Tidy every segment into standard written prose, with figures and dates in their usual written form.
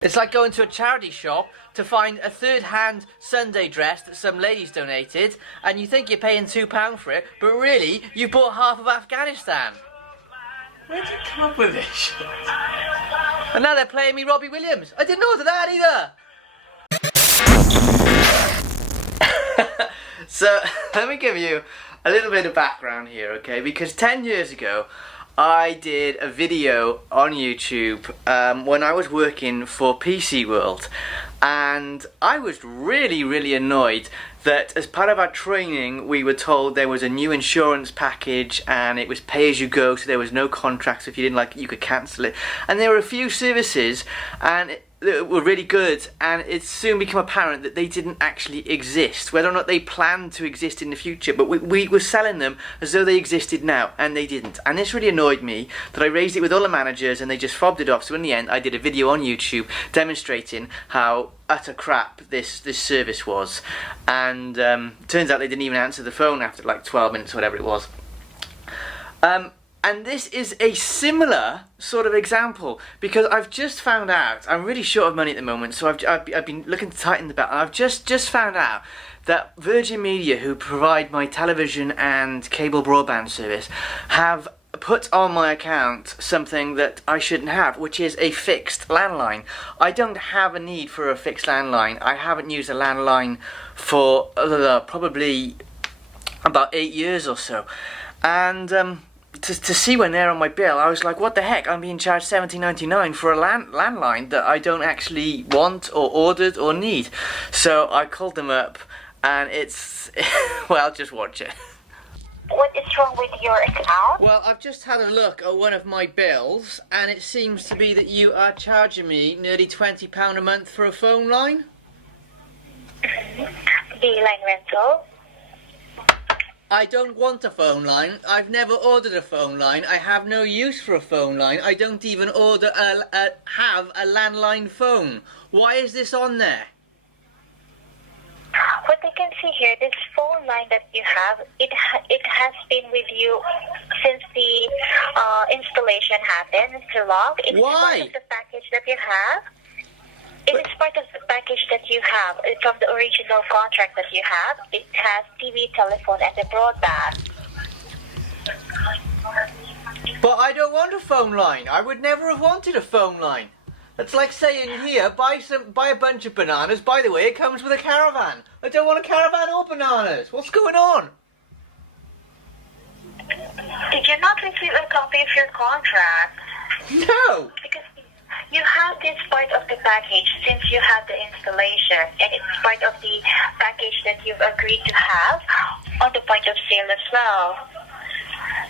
It's like going to a charity shop to find a third-hand Sunday dress that some ladies donated, and you think you're paying £2 for it, but really, you bought half of Afghanistan. Where did you come up with this shit? And now they're playing me Robbie Williams. I didn't order that either! So, let me give you a little bit of background here, okay? Because 10 years ago, I did a video on YouTube when I was working for PC World, and I was really annoyed that as part of our training we were told there was a new insurance package and it was pay as you go, so there was no contracts. If you didn't like it you could cancel it, and there were a few services that were really good, and it soon became apparent that they didn't actually exist, whether or not they planned to exist in the future, but we were selling them as though they existed now, and they didn't. And this really annoyed me that I raised it with all the managers and they just fobbed it off. So in the end I did a video on YouTube demonstrating how utter crap this service was, and turns out they didn't even answer the phone after like 12 minutes or whatever it was. And this is a similar sort of example, because I've just found out, I'm really short of money at the moment, so I've been looking to tighten the belt, and I've just found out that Virgin Media, who provide my television and cable broadband service, have put on my account something that I shouldn't have, which is a fixed landline. I don't have a need for a fixed landline. I haven't used a landline for probably about 8 years or so, and to see when they're on my bill, I was like, what the heck, I'm being charged $17.99 for a landline that I don't actually want or ordered or need. So I called them up, and it's, well, just watch it. What is wrong with your account? Well, I've just had a look at one of my bills, and it seems to be that you are charging me nearly £20 a month for a phone line. The line rental? I don't want a phone line. I've never ordered a phone line. I have no use for a phone line. I don't even have a landline phone. Why is this on there? What I can see here, this phone line that you have, it has been with you since the installation happened, Mr. Lock. It's Why? part of the package that you have. It is part of the package that you have. It's from the original contract that you have. It has TV, telephone, and the broadband. But I don't want a phone line. I would never have wanted a phone line. That's like saying here, buy a bunch of bananas. By the way, it comes with a caravan. I don't want a caravan or bananas. What's going on? Did you not receive a copy of your contract? No. Because you have this part of the package since you have the installation, and it's part of the package that you've agreed to have on the point of sale as well.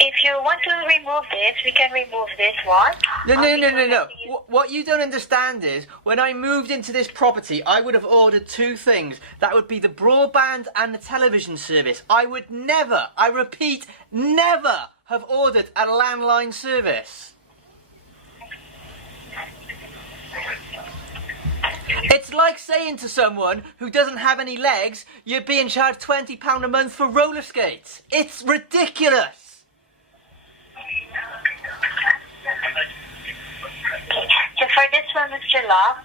If you want to remove this, we can remove this one. No. What you don't understand is, when I moved into this property, I would have ordered two things. That would be the broadband and the television service. I would never, I repeat, never have ordered a landline service. It's like saying to someone who doesn't have any legs, you're being charged £20 a month for roller skates. It's ridiculous. So for this one, Mr. Love,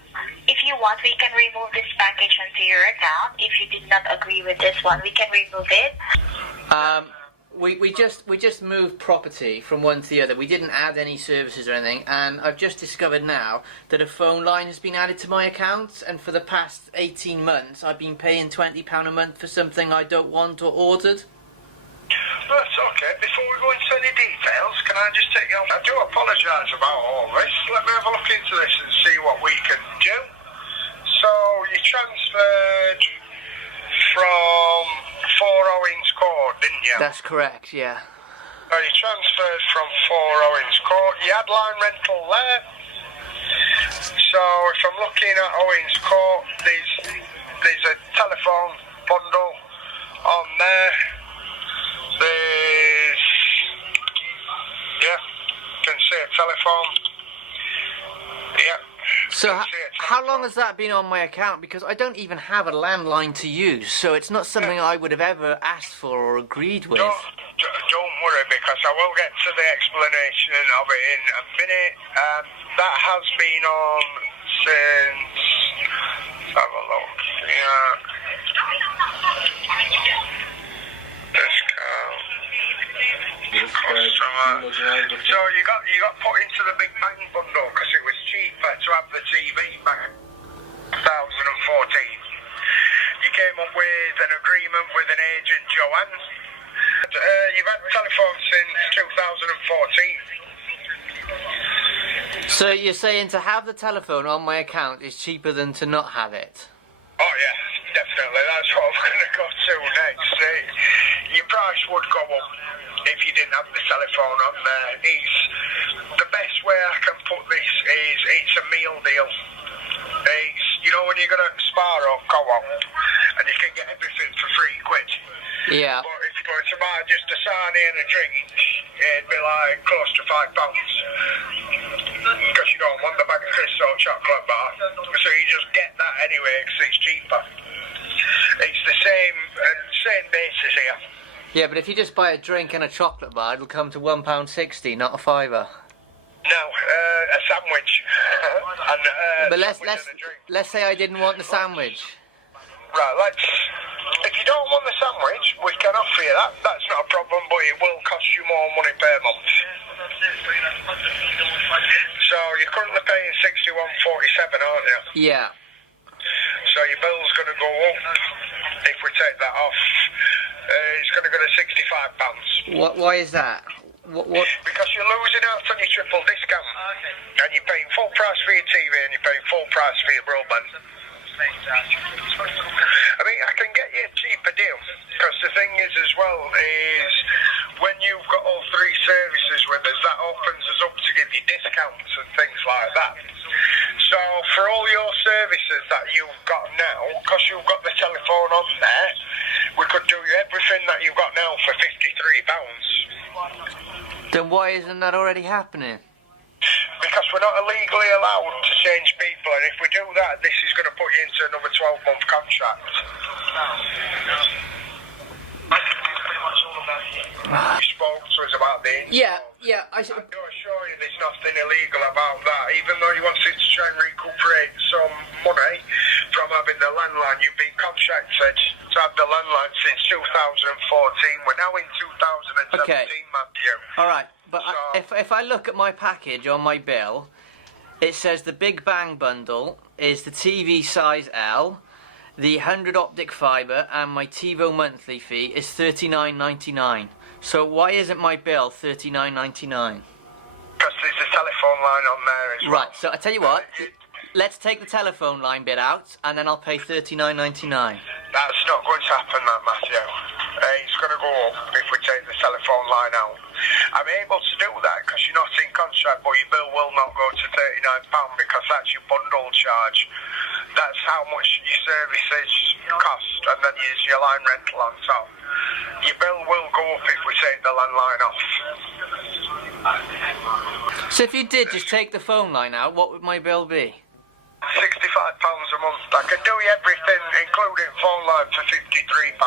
if you want, we can remove this package onto your account. If you did not agree with this one, we can remove it. We just moved property from one to the other. We didn't add any services or anything, and I've just discovered now that a phone line has been added to my account, and for the past 18 months I've been paying £20 a month for something I don't want or ordered. That's okay. Before we go into any details, can I just take you on? I do apologise about all this. Let me have a look into this and see what we can do. So, you transferred from 4 Owens Court, didn't you? That's correct, yeah. So you transferred from 4 Owens Court. You had line rental there. So if I'm looking at Owens Court, there's a telephone bundle on there. There's, yeah, can see a telephone. Yeah. So how long has that been on my account? Because I don't even have a landline to use, so it's not something I would have ever asked for or agreed with. Don't worry, because I will get to the explanation of it in a minute. That has been on since... Let's have a look. Yeah. Discount. Customer. So you got put into the Big Bang bundle because it was cheaper to have the TV back in 2014. You came up with an agreement with an agent, Joanne. You've had the telephone since 2014. So you're saying to have the telephone on my account is cheaper than to not have it? Oh yeah, definitely. That's what I'm going to go to next. Your price would go up if you didn't have the telephone on there. It's the best way I can put this is it's a meal deal. It's, you know, when you go to Spar or Co-op and you can get everything for £3. Yeah. But if you were to buy just a sarnie and a drink, it'd be like close to £5. Because you don't want the bag of crisps or chocolate bar. So you just get that anyway because it's cheaper. It's the same basis here. Yeah, but if you just buy a drink and a chocolate bar, it'll come to £1.60, not a £5. No, a sandwich. and, But sandwich and a drink. let's say I didn't want the sandwich. Right, if you don't want the sandwich, we can offer you that. That's not a problem, but it will cost you more money per month. So you're currently paying £61.47, aren't you? Yeah. So your bill's going to go up if we take that off. It's going to go to £65. Why is that? What? Because you're losing out on your triple discount. And you're paying full price for your TV and you're paying full price for your broadband. I mean, I can get you a cheaper deal. Because the thing is as well is when you've got all three services with us, that opens us up to give you discounts and things like that. So for all your services that you've got now, because you've got the telephone on there, we could do you everything that you've got now for £53. Then why isn't that already happening? Because we're not illegally allowed to change people, and if we do that, this is going to put you into another 12-month contract. You spoke to us about the install. Yeah, I do assure you there's nothing illegal about that. Even though you wanted to try and recuperate some money from having the landline, you've been contracted to have the landline since 2014. We're now in 2017, Okay. Matthew. All right, but So- if I look at my package on my bill, it says the Big Bang bundle is the TV size L, the 100 optic fibre, and my TiVo monthly fee is $39.99. So why isn't my bill $39.99? Because there's a telephone line on there as well. Right, so I tell you what, let's take the telephone line bit out, and then I'll pay $39.99. That's not going to happen, that, Matthew. It's going to go up if we take the telephone line out. I'm able to do that because you're not in contract, but your bill will not go to £39 because that's your bundle charge. That's how much your services cost, and then there's your line rental on top. Your bill will go up if we take the landline off. So if you did just take the phone line out, what would my bill be? £65 a month. I can do you everything, including phone line, for £53.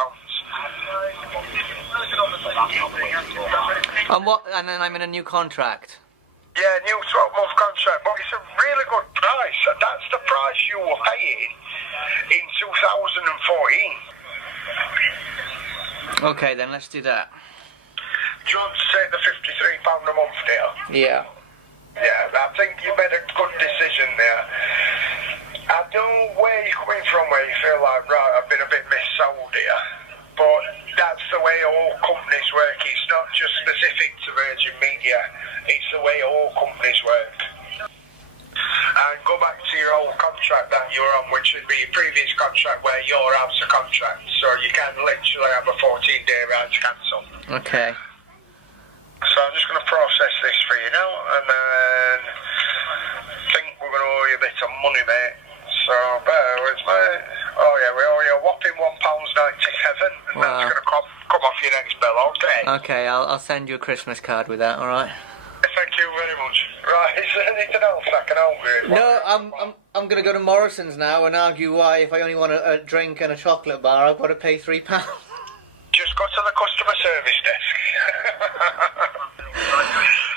And then I'm in a new contract. Yeah, new 12-month contract, but it's a really good price. That's the price you were paying in 2014. Okay, then let's do that. Do you want to take the £53 a month, dear? Yeah. Yeah, I think you made a good decision there. I know where you're coming from, where you feel like, right, I've been a bit missold here. But that's the way all companies work. It's not just specific to Virgin Media. It's the way all companies work. And go back to your old contract that you were on, which would be your previous contract where you're out of contract. So you can literally have a 14-day right to cancel. Okay. So I'm just going to process this for you now, and then I think we're going to owe you a bit of money, mate. So bear with me. Oh yeah, we owe you a whopping £1.97, and Wow. that's going to come off your next bill, okay? Okay, I'll send you a Christmas card with that, alright? Thank you very much. Right, is there anything else I can help you with? No, I'm gonna go to Morrison's now and argue why if I only want a drink and a chocolate bar I've got to pay £3. Just go to the customer service desk.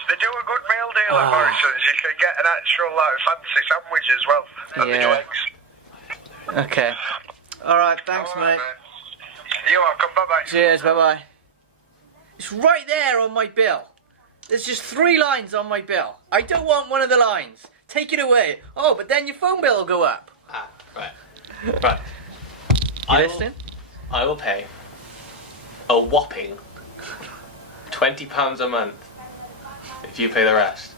They do a good meal deal deal at Morrison's. You can get an actual fancy sandwich as well. And the Yeah. eggs. Okay. Alright, thanks, All right, mate. You're welcome. Bye-bye. Cheers, bye-bye. It's right there on my bill. There's just 3 lines on my bill. I don't want one of the lines. Take it away. Oh, but then your phone bill will go up. Ah, right. Right. You listening? I will pay a whopping £20 a month if you pay the rest.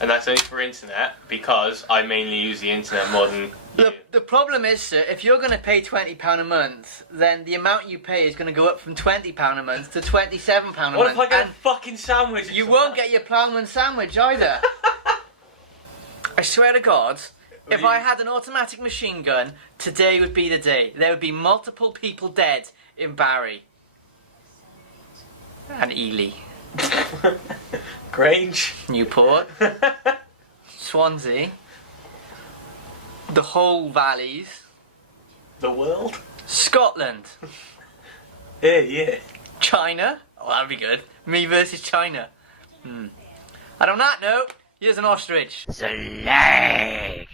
And that's only for internet, because I mainly use the internet more than you. The problem is, sir, if you're going to pay £20 a month, then the amount you pay is going to go up from £20 a month to £27 a month. What if I get a and fucking sandwich? you won't get your ploughman sandwich either. I swear to God, if I had an automatic machine gun, today would be the day. There would be multiple people dead in Barry. And Ely. Grange. Newport. Swansea. The whole valleys. The world. Scotland. Yeah. China. Oh, that'd be good. Me versus China. And on that note, here's an ostrich. Slag.